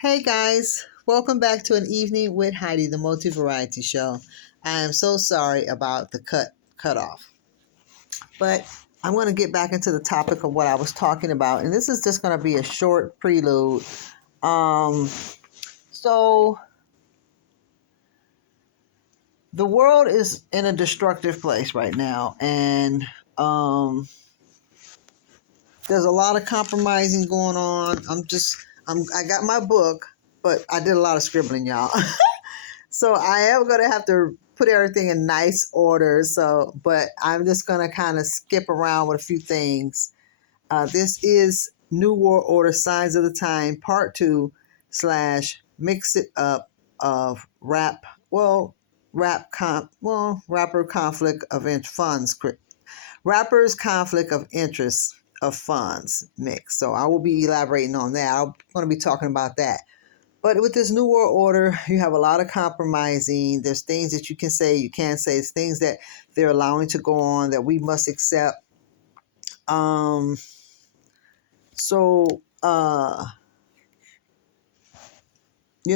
Hey guys, welcome back to an evening with Heidi, the multi variety show. I am so sorry about the cut off, but I'm going to get back into the topic of what I was talking about, and this is just going to be a short prelude. Um, so the world is in a destructive place right now, and um, there's a lot of compromising going on. I got my book, but I did a lot of scribbling, y'all. So I am going to have to put everything in nice order. But I'm just going to kind of skip around with a few things. This is New World Order Signs of the Time, Part 2 / Mix It Up of Rapper Conflict of Funds, Rappers Conflict of Interest of Funds mix. So I will be elaborating on that. I'm going to be talking about that. But with this New World Order, you have a lot of compromising. There's things that you can say, you can't say. It's things that they're allowing to go on that we must accept. Um, so,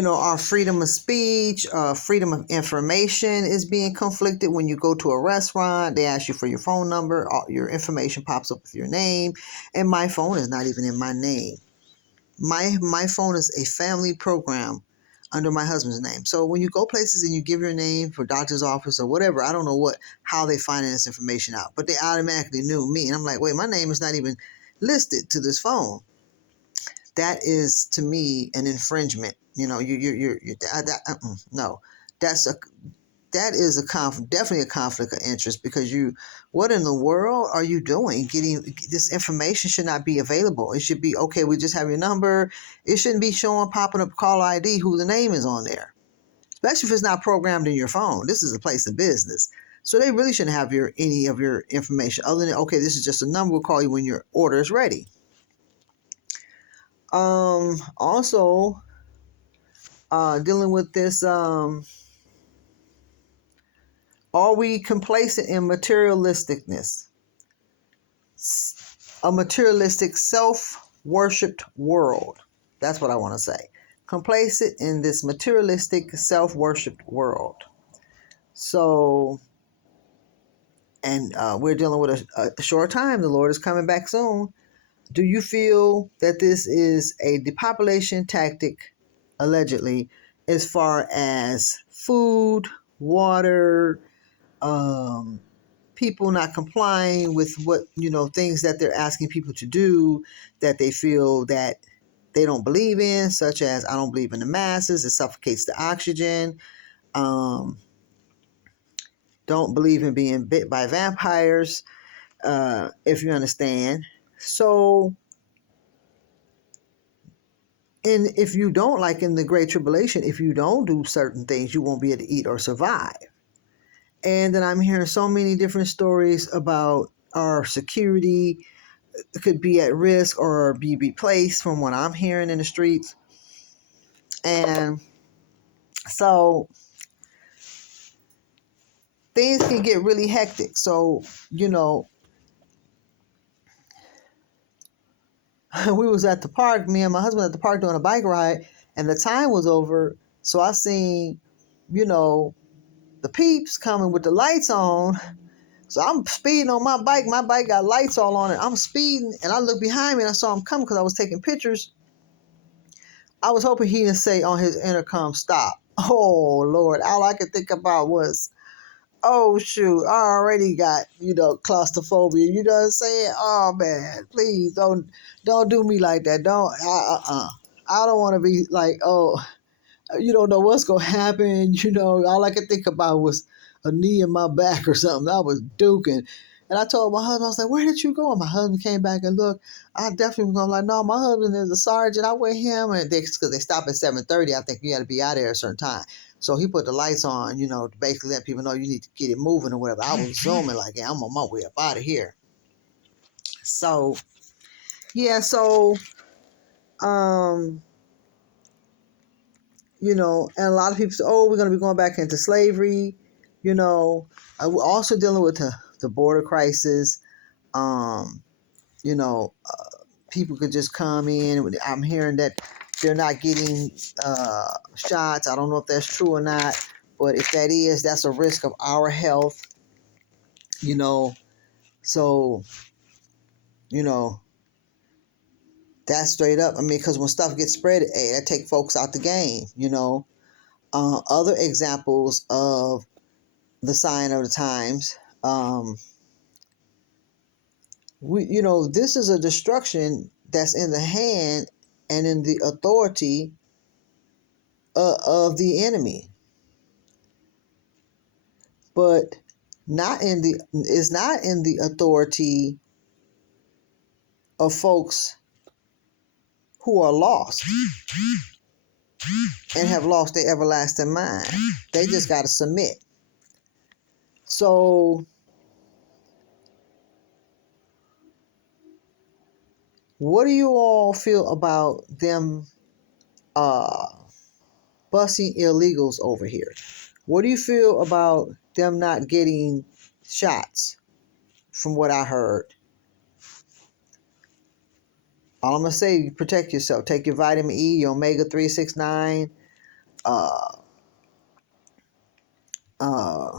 our freedom of speech, freedom of information is being conflicted. When you go to a restaurant, they ask you for your phone number. All your information pops up with your name. And my phone is not even in my name. My phone is a family program under my husband's name. So when you go places and you give your name for doctor's office or whatever, I don't know how they find this information out, but they automatically knew me. And I'm like, wait, my name is not even listed to this phone. That is to me an infringement. No, that is definitely a conflict of interest, because what in the world are you doing? Getting this information should not be available. It should be, okay, we just have your number. It shouldn't be popping up call ID who the name is on there, especially if it's not programmed in your phone. This is a place of business. So they really shouldn't have any of your information other than, okay, this is just a number. We'll call you when your order is ready. Also, dealing with this, are we complacent in materialisticness? A materialistic, self-worshipped world. That's what I want to say. Complacent in this materialistic, self-worshipped world. So, and we're dealing with a short time. The Lord is coming back soon. Do you feel that this is a depopulation tactic, allegedly, as far as food, water, people not complying with things that they're asking people to do, that they feel that they don't believe in, such as, I don't believe in the masses, it suffocates the oxygen, don't believe in being bit by vampires, if you understand. So, and if you don't, like in the Great Tribulation, if you don't do certain things, you won't be able to eat or survive. And then I'm hearing so many different stories about our security could be at risk or be replaced, from what I'm hearing in the streets. And so things can get really hectic. So, we was at the park, me and my husband at the park doing a bike ride, and the time was over. So I seen, the peeps coming with the lights on. So I'm speeding on my bike. My bike got lights all on it. I'm speeding, and I look behind me and I saw him coming because I was taking pictures. I was hoping he didn't say on his intercom, stop. Oh, Lord. All I could think about was, oh, shoot, I already got, claustrophobia. You know what I'm saying? Oh, man, please don't do me like that. I don't want to be like, oh, you don't know what's going to happen. All I could think about was a knee in my back or something. I was duking. And I told my husband, I was like, where did you go? And my husband came back and looked. I definitely was going like, no, my husband is a sergeant. I with him. And because they stop at 7:30, I think you got to be out there at a certain time. So he put the lights on, to basically let people know you need to get it moving or whatever. I was zooming like, yeah, I'm on my way up out of here. So, yeah, so, and a lot of people say, oh, we're going to be going back into slavery. We're also dealing with the border crisis. People could just come in. I'm hearing that they're not getting shots. I don't know if that's true or not, but if that is, that's a risk of our health, you know. So, you know, that's straight up. I mean, because when stuff gets spread, hey, that take folks out the game, you know. Other examples of the sign of the times, this is a destruction that's in the hand and in the authority of the enemy, but it's not in the authority of folks who are lost and have lost their everlasting mind. They just got to submit. So, what do you all feel about them busing illegals over here? What do you feel about them not getting shots? From what I heard, all I'm gonna say, protect yourself. Take your vitamin E, your omega 369. Uh, uh,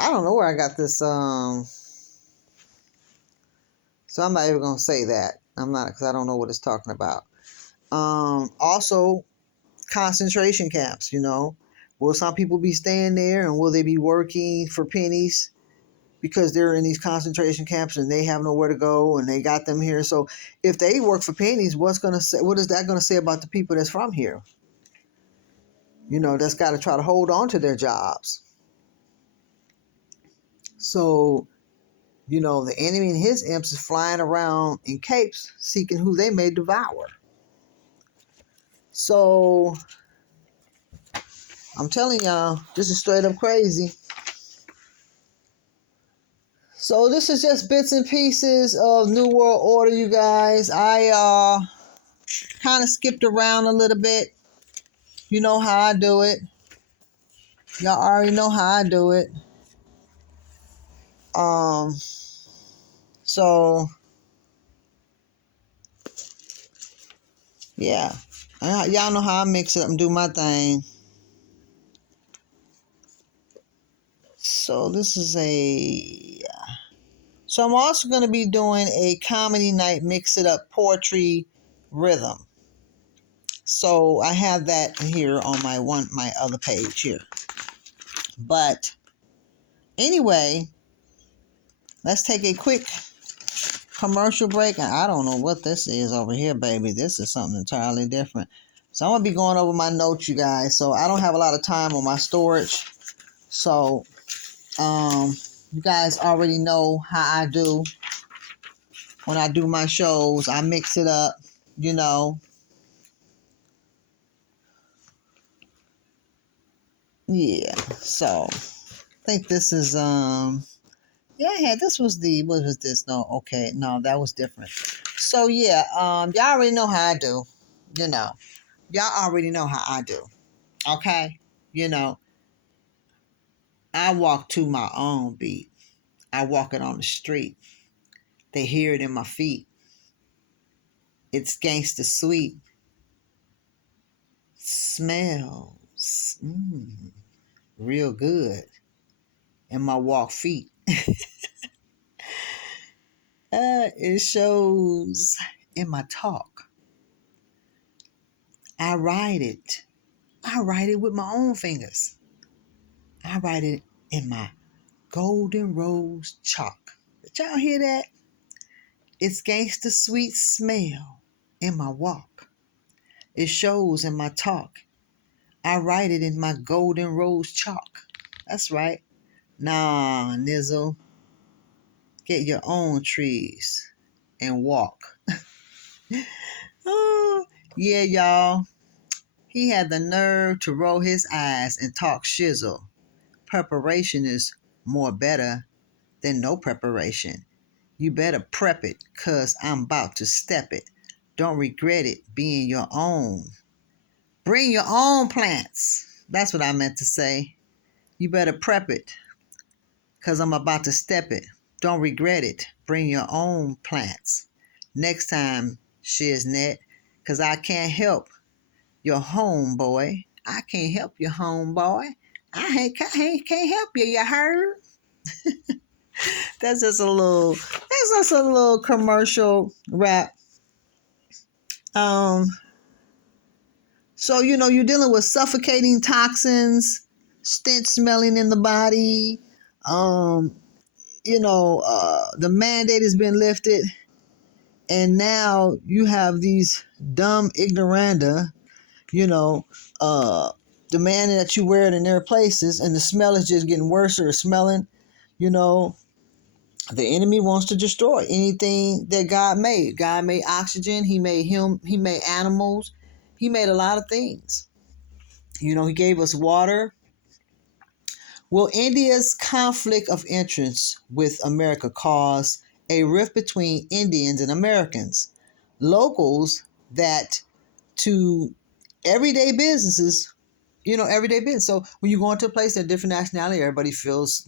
I don't know where I got this. So I'm not even gonna say that. I'm not, because I don't know what it's talking about. Also, concentration camps. Will some people be staying there, and will they be working for pennies because they're in these concentration camps and they have nowhere to go and they got them here? So if they work for pennies, what is that gonna say about the people that's from here? That's got to try to hold on to their jobs. So, the enemy and his imps is flying around in capes seeking who they may devour. So, I'm telling y'all, this is straight up crazy. So, this is just bits and pieces of New World Order, you guys. I kind of skipped around a little bit. You know how I do it. Y'all already know how I do it. So, yeah. Y'all know how I mix it up and do my thing. So So I'm also going to be doing a comedy night, mix it up, poetry rhythm. So I have that here on my other page here. But anyway, let's take a quick commercial break. And I don't know what this is over here, baby. This is something entirely different. So I'm going to be going over my notes, you guys. So I don't have a lot of time on my storage. So you guys already know how I do. When I do my shows, I mix it up, Yeah, so I think this is this was what was this? No, okay, no, that was different. So yeah, y'all already know how I do, Y'all already know how I do. Okay? I walk to my own beat. I walk it on the street. They hear it in my feet. It's gangsta sweet. Smells real good in my walk feet. It shows in my talk. I write it. I write it with my own fingers. I write it in my golden rose chalk. Did y'all hear that? It's gangsta sweet smell in my walk. It shows in my talk. I write it in my golden rose chalk. That's right. Nah, Nizzle. Get your own trees and walk. Oh, yeah, y'all. He had the nerve to roll his eyes and talk shizzle. Preparation is more better than no preparation. You better prep it, 'cause I'm about to step it. Don't regret it being your own. Bring your own plants. That's what I meant to say. You better prep it, 'cause I'm about to step it. Don't regret it. Bring your own plants. Next time, Shiznit, because I can't help your homeboy. I can't help your homeboy. Can't help you, you heard? That's just a little commercial rap. Um, so you're dealing with suffocating toxins, stench smelling in the body. Um, the mandate has been lifted, and now you have these dumb ignoranda, you know, demanding that you wear it in their places, and the smell is just getting worse or smelling. You know, the enemy wants to destroy anything that God made. God made oxygen. He made He made animals. He made a lot of things. He gave us water. Will India's conflict of interest with America cause a rift between Indians and Americans? Locals that to everyday businesses, everyday business. So when you go into a place in a different nationality, everybody feels,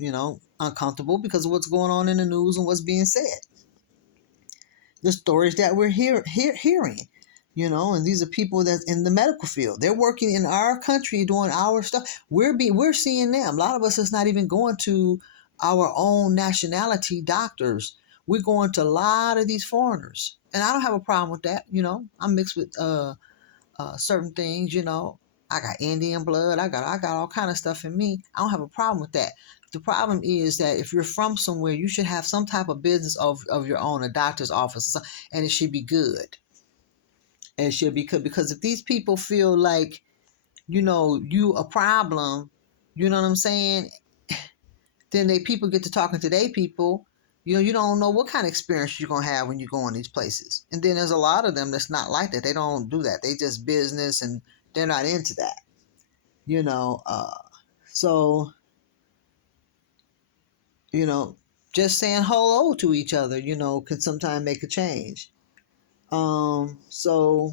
uncomfortable because of what's going on in the news and what's being said. The stories that we're hearing, and these are people that's in the medical field. They're working in our country doing our stuff. We're seeing them. A lot of us is not even going to our own nationality doctors. We're going to a lot of these foreigners, and I don't have a problem with that. I'm mixed with certain things. I got Indian blood. I got all kind of stuff in me. I don't have a problem with that. The problem is that if you're from somewhere, you should have some type of business of your own, a doctor's office, and it should be good. And it should be good, because if these people feel like, you a problem, you know what I'm saying? Then people get to talking to their people. You don't know what kind of experience you're gonna have when you go in these places. And then there's a lot of them that's not like that. They don't do that. They just business, and they're not into that. So just saying hello to each other, can sometimes make a change. So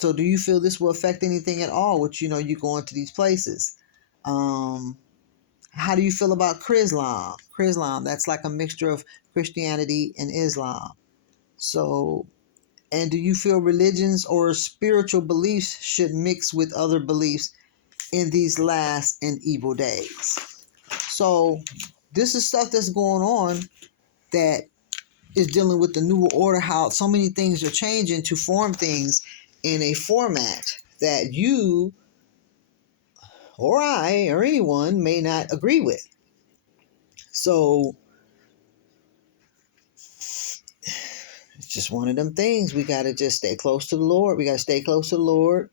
do you feel this will affect anything at all? Which you go into these places. How do you feel about Chrislam? Chrislam, that's like a mixture of Christianity and Islam. So, and do you feel religions or spiritual beliefs should mix with other beliefs in these last and evil days? So, this is stuff that's going on that is dealing with the new order, how so many things are changing to form things in a format that you or I or anyone may not agree with. So it's just one of them things. We got to just stay close to the Lord. We got to stay close to the Lord.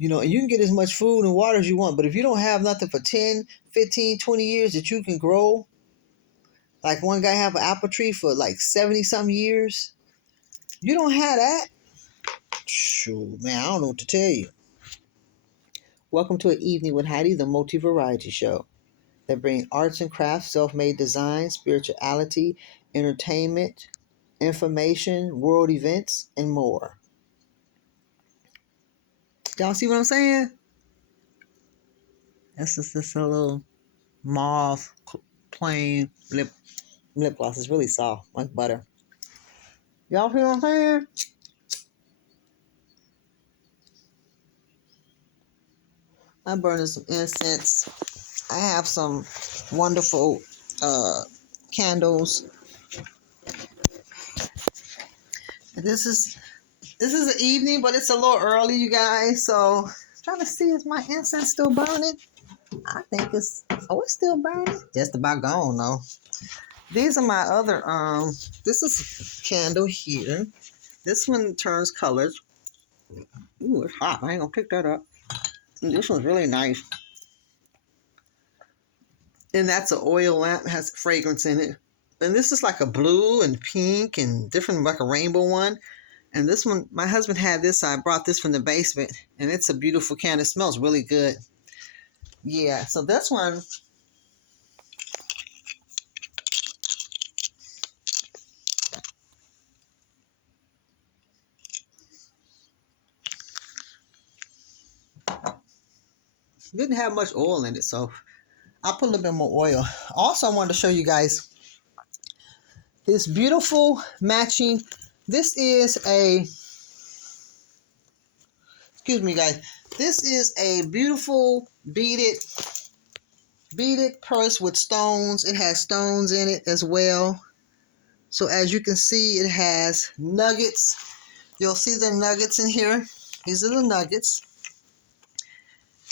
And you can get as much food and water as you want, but if you don't have nothing for 10, 15, 20 years that you can grow, like one guy have an apple tree for like 70 some years, you don't have that. Shoot, man, I don't know what to tell you. Welcome to An Evening with Heidi, the multi-variety show that brings arts and crafts, self-made design, spirituality, entertainment, information, world events, and more. Y'all see what I'm saying? That's just a little mauve plain lip gloss. It's really soft, like butter. Y'all see what I'm saying? I'm burning some incense. I have some wonderful candles. This is an evening, but it's a little early, you guys. So I'm trying to see, is my incense still burning? I think it's still burning. Just about gone though. These are my other this is a candle here. This one turns colors. Ooh, it's hot. I ain't gonna pick that up. This one's really nice. And that's an oil lamp, has fragrance in it. And this is like a blue and pink and different, like a rainbow one. And this one, my husband had this. I brought this from the basement, and it's a beautiful candle. It smells really good. Yeah, so this one, didn't have much oil in it, so I'll put a little bit more oil. Also, I wanted to show you guys this beautiful matching This is a, excuse me guys, this is a beautiful beaded purse with stones. It has stones in it as well. So as you can see, it has nuggets. You'll see the nuggets in here. These are the nuggets.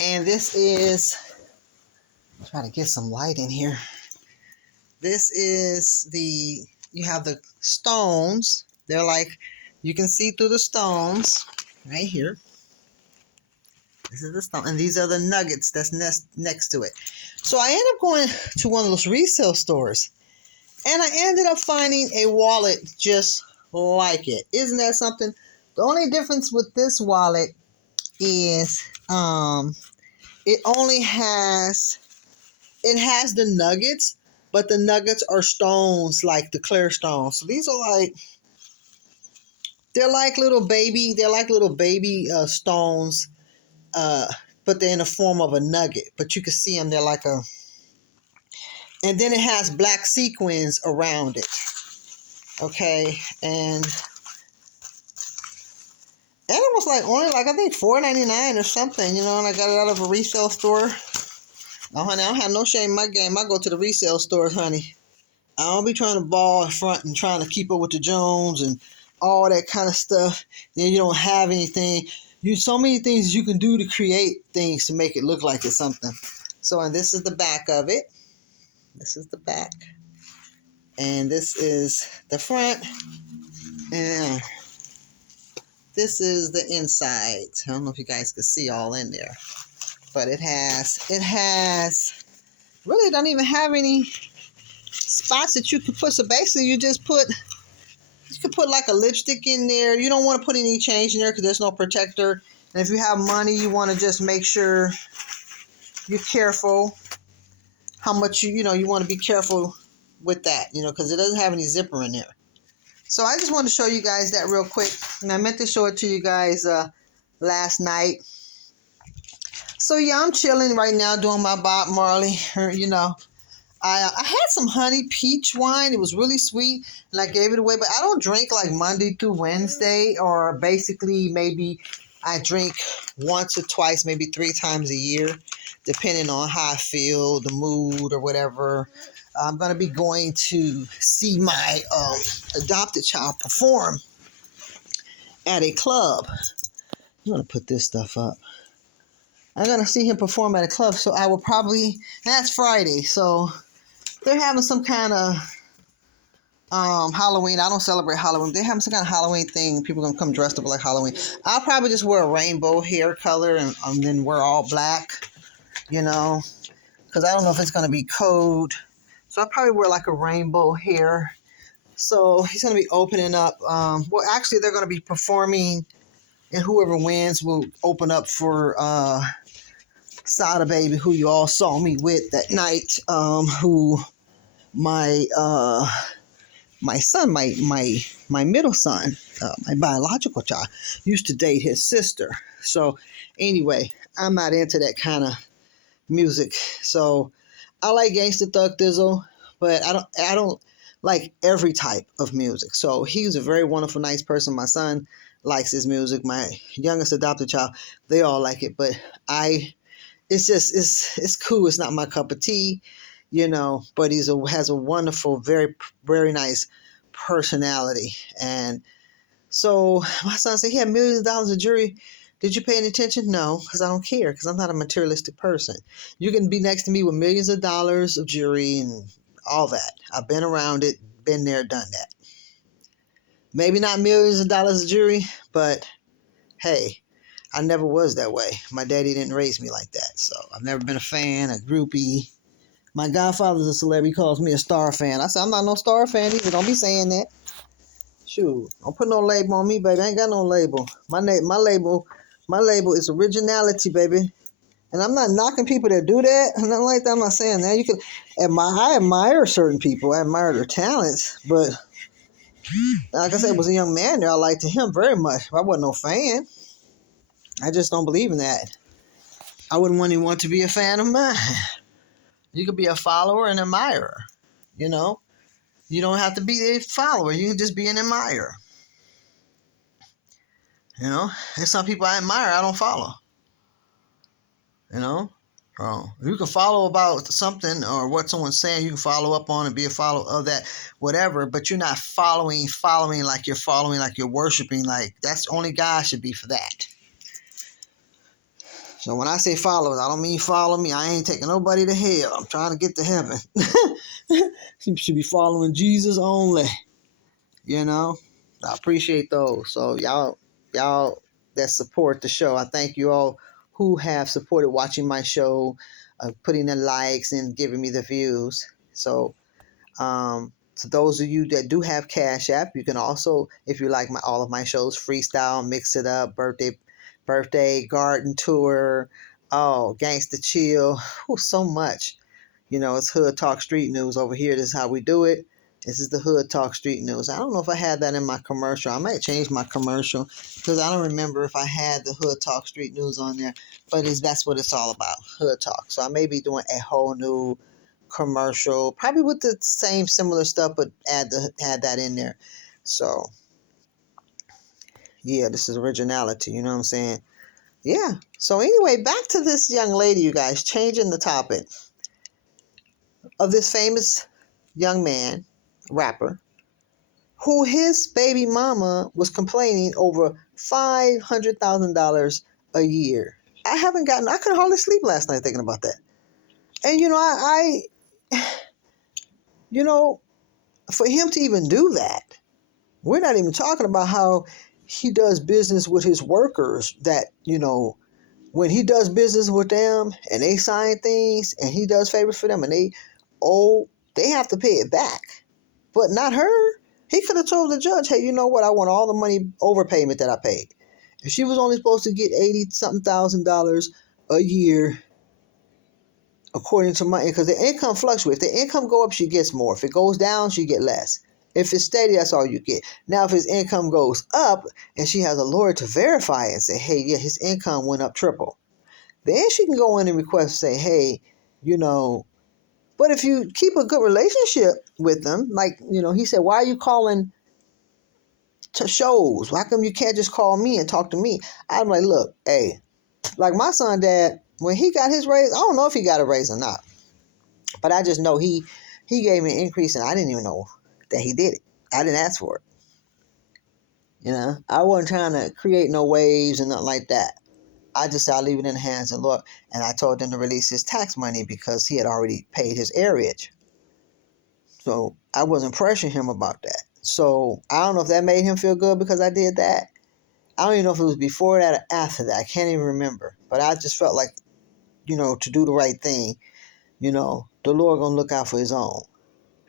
And this is, try to get some light in here. This is you have the stones. They're like, you can see through the stones right here. This is the stone. And these are the nuggets that's next to it. So I ended up going to one of those resale stores. And I ended up finding a wallet just like it. Isn't that something? The only difference with this wallet is it only has, it has the nuggets, but the nuggets are stones, like the clear stones. So these are like, they're like little baby stones, but they're in the form of a nugget. But you can see them, they're like a, and then it has black sequins around it. Okay, and it was like only like I think $4.99 or something, you know, and I got it out of a resale store. Oh, honey, I don't have no shame in my game. I go to the resale stores, honey. I don't be trying to ball in front and trying to keep up with the Jones and all that kind of stuff. Then you don't have anything. So many things you can do to create things to make it look like it's something. So, and this is the back of it. This is the back. And this is the front. And this is the inside. I don't know if you guys can see all in there. But it has, really don't even have any spots that you can put. So basically you just put, you can put like a lipstick in there. You don't want to put any change in there because there's no protector. And if you have money, you want to just make sure you're careful how much you want to be careful with that, because it doesn't have any zipper in there. So I just wanted to show you guys that real quick. And I meant to show it to you guys last night. So yeah, I'm chilling right now doing my Bob Marley, I had some honey peach wine. It was really sweet, and I gave it away. But I don't drink like Monday through Wednesday, or basically maybe I drink once or twice, maybe 3 times a year, depending on how I feel, the mood, or whatever. I'm going to be going to see my adopted child perform at a club. I'm going to put this stuff up. I'm going to see him perform at a club, so I will probably, that's Friday, so they're having some kind of Halloween. I don't celebrate Halloween. They're having some kind of Halloween thing. People are going to come dressed up like Halloween. I'll probably just wear a rainbow hair color and then wear all black, because I don't know if it's going to be cold. So I'll probably wear like a rainbow hair. So he's going to be opening up. Well, actually, they're going to be performing, and whoever wins will open up for Sada Baby, who you all saw me with that night, who my son, my middle son, my biological child, used to date his sister. So anyway, I'm not into that kind of music. So I like Gangsta Thug Thizzle, but I don't like every type of music. So he's a very wonderful, nice person. My son likes his music. My youngest adopted child, they all like it. But it's cool. It's not my cup of tea, but has a wonderful, very, very nice personality. And so my son said he had millions of dollars of jewelry. Did you pay any attention? No, because I don't care, because I'm not a materialistic person. You can be next to me with millions of dollars of jewelry and all that. I've been around it, been there, done that. Maybe not millions of dollars of jewelry, but hey, I never was that way. My daddy didn't raise me like that. So I've never been a fan, a groupie. My godfather's a celebrity. He calls me a star fan. I said, I'm not no star fan either. Don't be saying that. Shoot, don't put no label on me, baby. I ain't got no label. My label is originality, baby. And I'm not knocking people that do that. Nothing like that. I'm not saying that. You can I admire certain people. I admire their talents. But like I said, was a young man there. I liked him very much. I wasn't no fan. I just don't believe in that. I wouldn't want anyone to be a fan of mine. You could be a follower and admirer. You don't have to be a follower. You can just be an admirer. You know, there's some people I admire I don't follow. You know, you can follow about something or what someone's saying. You can follow up on and be a follower of that, whatever. But you're not following like you're worshiping. Like that's only God should be for that. So when I say followers, I don't mean follow me. I ain't taking nobody to hell. I'm trying to get to heaven. You should be following Jesus only. You know, I appreciate those. So y'all that support the show, I thank you all who have supported watching my show, putting the likes and giving me the views. So to those of you that do have Cash App, you can also, if you like all of my shows, freestyle, mix it up, birthday, garden tour, gangsta chill, so much. You know, it's Hood Talk Street News over here. This is how we do it. This is the Hood Talk Street News. I don't know if I had that in my commercial. I might change my commercial because I don't remember if I had the Hood Talk Street News on there. But that's what it's all about, Hood Talk. So I may be doing a whole new commercial, probably with the same similar stuff, but add that in there. So yeah, this is originality. You know what I'm saying? Yeah. So anyway, back to this young lady, you guys, changing the topic of this famous young man, rapper, who his baby mama was complaining over $500,000 a year. I could hardly sleep last night thinking about that. And you know, for him to even do that, we're not even talking about how he does business with his workers that, when he does business with them and they sign things and he does favors for them and they have to pay it back. But not her. He could have told the judge, hey, you know what? I want all the money overpayment that I paid. If she was only supposed to get $80-something thousand a year, according to my, because the income fluctuates. If the income go up, she gets more. If it goes down, she get less. If it's steady, that's all you get. Now, if his income goes up and she has a lawyer to verify it and say, hey, yeah, his income went up triple, then she can go in and request, say, hey, but if you keep a good relationship with them, like, he said, why are you calling to shows? Why come you can't just call me and talk to me? I'm like, look, hey, like my son dad, when he got his raise, I don't know if he got a raise or not, but I just know he gave me an increase and I didn't even know that he did it. I didn't ask for it. I wasn't trying to create no waves and nothing like that. I just said I'll leave it in the hands of the Lord. And I told him to release his tax money because he had already paid his airage. So I wasn't pressuring him about that. So I don't know if that made him feel good because I did that. I don't even know if it was before that or after that. I can't even remember. But I just felt like, to do the right thing, the Lord gonna look out for his own.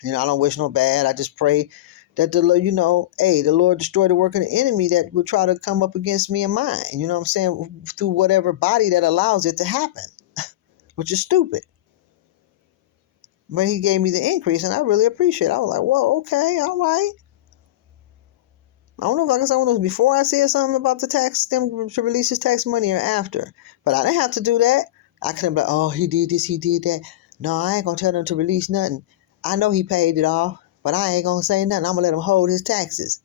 I don't wish no bad. I just pray that the Lord destroy the work of the enemy that would try to come up against me and mine. You know what I'm saying? Through whatever body that allows it to happen, which is stupid. But he gave me the increase, and I really appreciate it. I was like, whoa, okay, all right. I don't know if, like I said, I don't know if it was before I said something about them to release his tax money or after. But I didn't have to do that. I couldn't be like, oh, he did this, he did that. No, I ain't going to tell them to release nothing. I know he paid it off, but I ain't going to say nothing. I'm going to let him hold his taxes.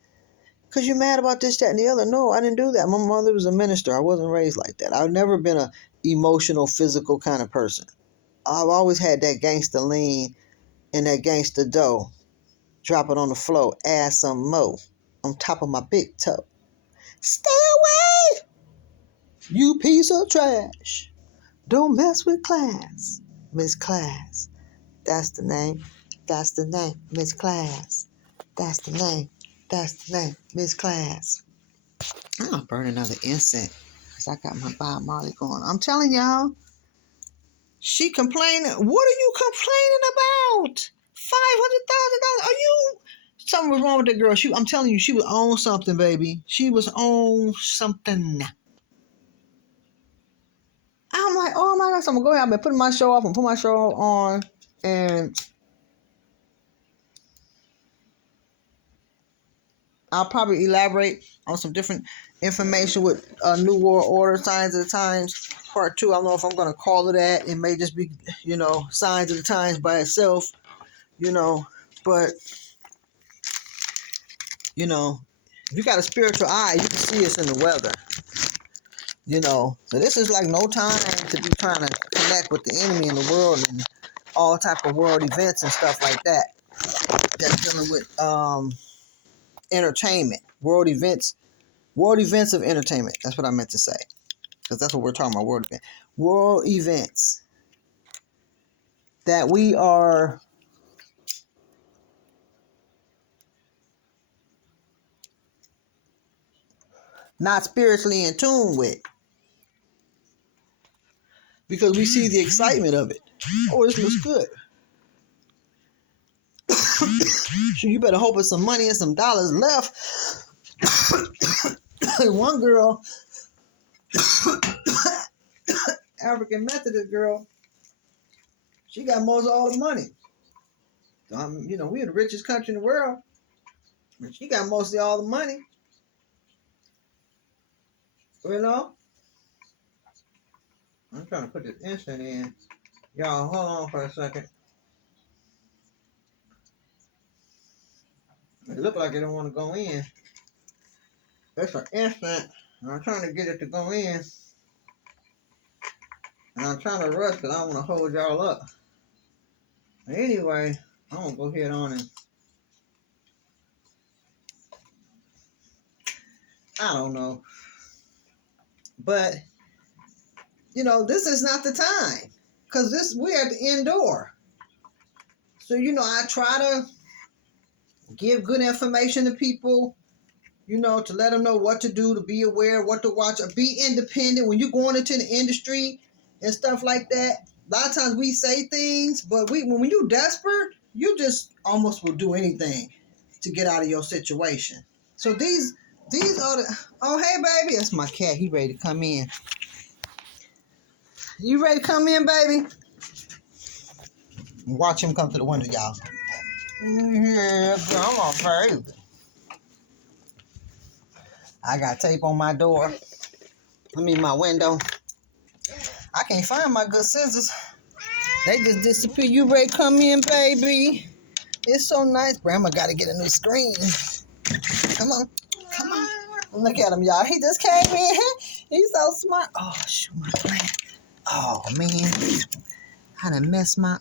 Because you're mad about this, that, and the other. No, I didn't do that. My mother was a minister. I wasn't raised like that. I've never been a emotional, physical kind of person. I've always had that gangster lean and that gangster dough. Drop it on the floor, add some more on top of my big toe. Stay away, you piece of trash. Don't mess with class. Miss Class. That's the name. That's the name. Miss Class. That's the name. That's the name. Miss Class. I'll burn another incense because I got my Bob Marley going. I'm telling y'all, she complaining. What are you complaining about? $500,000? Are you? Something was wrong with that girl. I'm telling you, she was on something, baby. She was on something. I'm like, oh my gosh, I'm gonna go ahead. I've been putting my show off and put my show on, and I'll probably elaborate on some different information with New World Order, Signs of the Times, Part 2. I don't know if I'm gonna call it that. It may just be, Signs of the Times by itself, but, If you got a spiritual eye, you can see us in the weather. You know, so this is like no time to be trying to connect with the enemy in the world and all type of world events and stuff like that. That's dealing with entertainment, world events of entertainment. That's what I meant to say, because that's what we're talking about. World events that we are not spiritually in tune with, because we see the excitement of it. Oh, this looks good. So you better hope there's some money and some dollars left. One girl, African Methodist girl, she got most of all the money. You know, we're the richest country in the world, but she got mostly all the money. You know, I'm trying to put this instant in. Y'all, hold on for a second. It look like it don't want to go in. It's an instant, and I'm trying to get it to go in. And I'm trying to rush because I don't want to hold y'all up. But anyway, I'm going to go ahead on and I don't know. But, you know, this is not the time. Because we're at the indoor. So, you know, I try to give good information to people, you know, to let them know what to do, to be aware, what to watch, or be independent when you're going into the industry and stuff like that. A lot of times we say things, but when you're desperate, you just almost will do anything to get out of your situation. So these are the, oh, hey, baby. That's my cat. He ready to come in. You ready to come in, baby? Watch him come to the window, y'all. Yeah, come on, baby. I got tape on my door. My window. I can't find my good scissors. They just disappear. You ready to come in, baby? It's so nice. Grandma got to get a new screen. Come on. Come on. Look at him, y'all. He just came in. He's so smart. Oh, shoot, my plant. Oh, man. I done messed my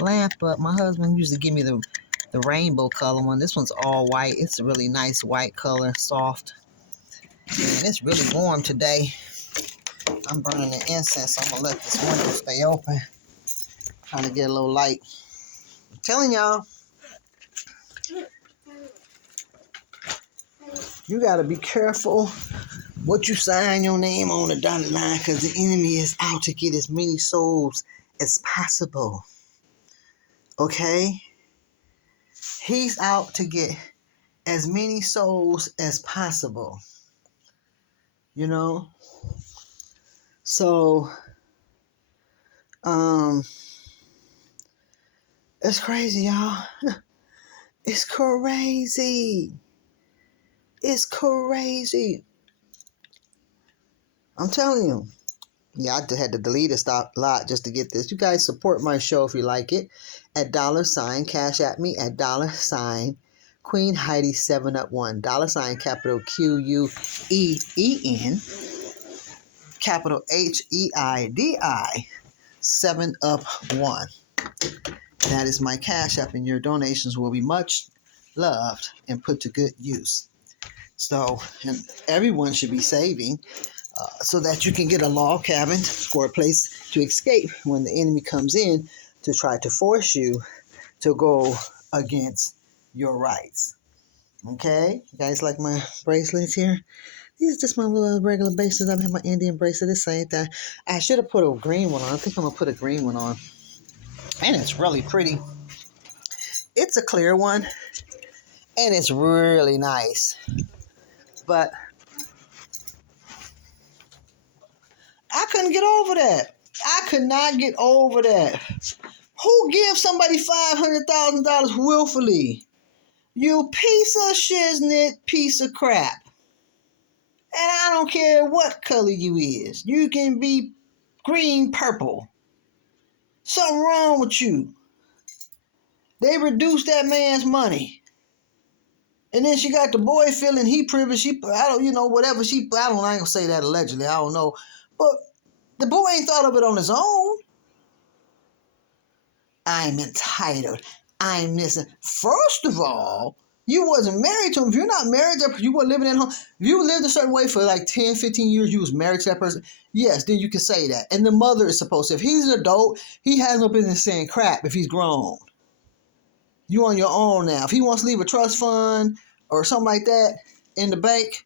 lamp up. My husband used to give me the rainbow color one. This one's all white. It's a really nice white color, soft. And it's really warm today. I'm burning the incense, so I'm going to let this window stay open. Trying to get a little light. I'm telling y'all, you got to be careful what you sign your name on the dotted line, because the enemy is out to get as many souls as possible. Okay? He's out to get as many souls as possible. You know? So, it's crazy, y'all. It's crazy. It's crazy. I'm telling you. Yeah, I had to delete a lot just to get this. You guys support my show if you like it at $, cash at me at $, Queen Heidi 7up1, $, capital QUEEN, capital HEIDI 7up1. That is my cash app, and your donations will be much loved and put to good use. So, and everyone should be saving. So that you can get a log cabin or a place to escape when the enemy comes in to try to force you to go against your rights. Okay? You guys like my bracelets here? These are just my little regular bracelets. I have my Indian bracelet at the same time. I should have put a green one on. I think I'm going to put a green one on. And it's really pretty. It's a clear one. And it's really nice. But I couldn't get over that. I could not get over that. Who gives somebody $500,000 willfully? You piece of shiznit, piece of crap. And I don't care what color you is. You can be green, purple. Something wrong with you. They reduced that man's money. And then she got the boy feeling he privileged. I don't, whatever I ain't gonna say that allegedly. I don't know, but the boy ain't thought of it on his own. I'm entitled. I'm this. First of all, you wasn't married to him. If you're not married to him, you were living at home. If you lived a certain way for like 10, 15 years, you was married to that person, yes, then you can say that. And the mother is supposed to. If he's an adult, he has no business saying crap if he's grown. You on your own now. If he wants to leave a trust fund or something like that in the bank,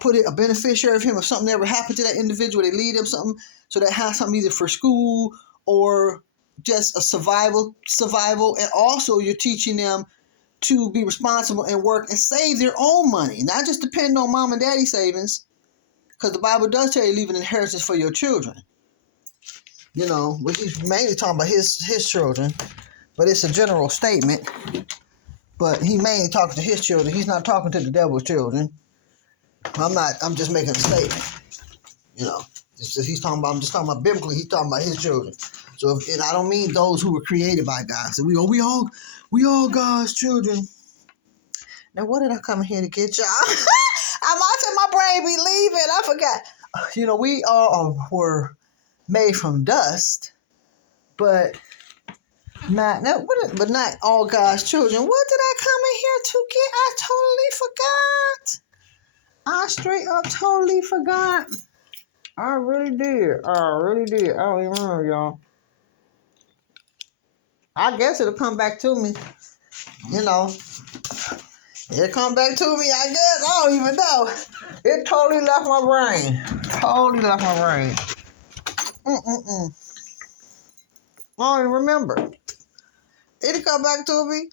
put it a beneficiary of him. If something ever happened to that individual, they leave them something so that has something either for school or just a survival. And also you're teaching them to be responsible and work and save their own money, not just depend on mom and daddy savings, because the Bible does tell you leave an inheritance for your children. But he's mainly talking about his children, but it's a general statement. But he mainly talking to his children. He's not talking to the devil's children. I'm just making a statement. I'm just talking about biblically. He's talking about his children. So, and I don't mean those who were created by God. So we all God's children. Now, what did I come here to get y'all? I'm out my brain be leaving. I forgot. We all were made from dust, but not all God's children. What did I come in here to get? I totally forgot. I straight up totally forgot. I really did. I don't even remember, y'all. I guess it'll come back to me. It'll come back to me, I guess. I don't even know. It totally left my brain. I don't even remember. It'll come back to me.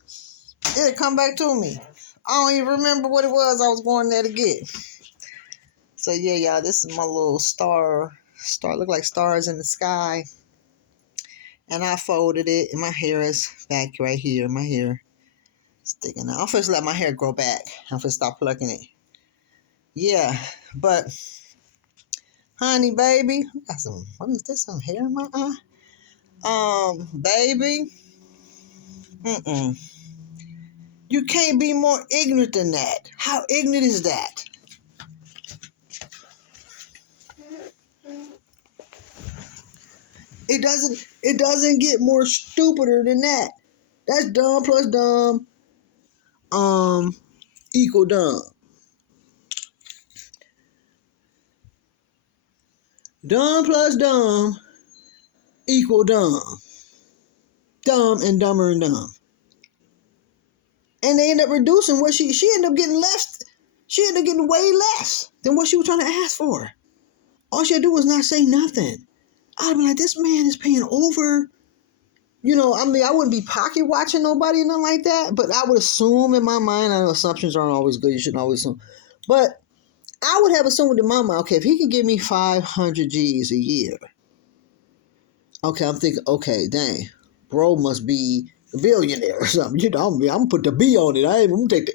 I don't even remember what it was I was going there to get. So yeah, y'all, this is my little star. Look like stars in the sky. And I folded it, and my hair is back right here. My hair sticking out. I'm supposed to let my hair grow back. I'm supposed to stop plucking it. Yeah, but honey, baby, what is this? Some hair in my eye? Baby, you can't be more ignorant than that. How ignorant is that? It doesn't get more stupider than that. That's dumb plus dumb, equal dumb. Dumb plus dumb equal dumb. Dumb and dumber and dumb. And they end up reducing what she ended up getting less. She ended up getting way less than what she was trying to ask for. All she had to do was not say nothing. I'd be like, this man is paying over. I wouldn't be pocket watching nobody or nothing like that, but I would assume in my mind, I know assumptions aren't always good, you shouldn't always assume, but I would have assumed in my mind, okay, if he can give me 500 G's a year, okay, I'm thinking, okay, dang, bro must be a billionaire or something. I'm going to put the B on it. I ain't going to take the